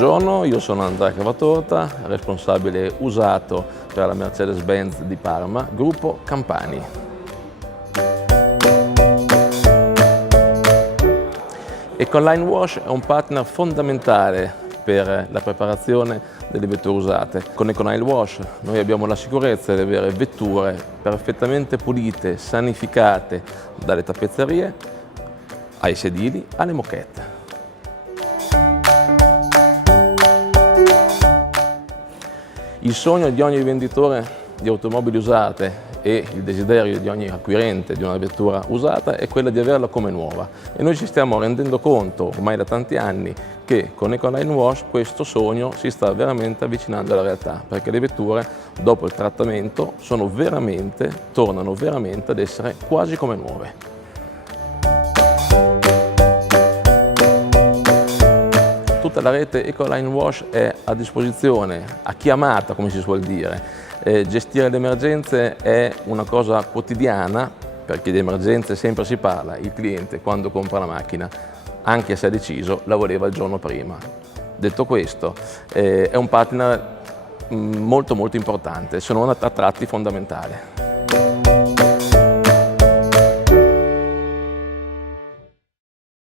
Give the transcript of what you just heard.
Buongiorno, io sono Andrea Cavatorta, responsabile usato per la Mercedes-Benz di Parma, gruppo Campani. Ecoline Wash è un partner fondamentale per la preparazione delle vetture usate. Con Ecoline Wash noi abbiamo la sicurezza di avere vetture perfettamente pulite, sanificate dalle tappezzerie ai sedili alle moquette. Il sogno di ogni venditore di automobili usate e il desiderio di ogni acquirente di una vettura usata è quella di averla come nuova, e noi ci stiamo rendendo conto ormai da tanti anni che con Ecoline Wash questo sogno si sta veramente avvicinando alla realtà, perché le vetture dopo il trattamento tornano veramente ad essere quasi come nuove. Tutta la rete Ecoline Wash è a disposizione, a chiamata come si suol dire. Gestire le emergenze è una cosa quotidiana, perché di emergenze sempre si parla. Il cliente quando compra la macchina, anche se ha deciso, la voleva il giorno prima. Detto questo, è un partner molto importante, se non a tratti fondamentale.